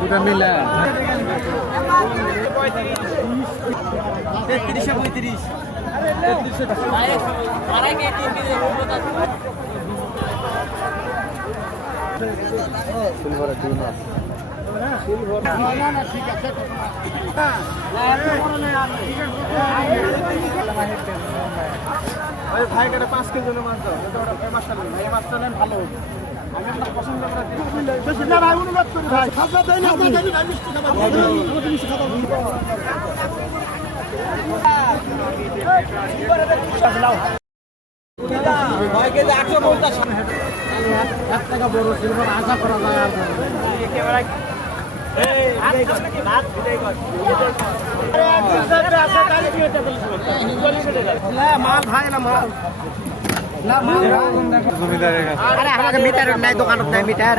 দুটা মিলা 33 সিলভারের দুই মাছ ভাই 5 কেজি মাছ দাও এই মাছটা নেন এই মাছটা নেন ভালো আমি আপনার পছন্দ করে না ভাই অনুরোধ করি ভাই খাবার দেই না ভাই মিষ্টি খাবার মিষ্টি খাবার ভাই কেজি 850 1 টাকা বড় সিলভার আশা করা যায় আর একেবারে মাল ভাই না মাল জমিদারের কাছে আরে আমাকে মিটার নাই দোকানত নাই মিটার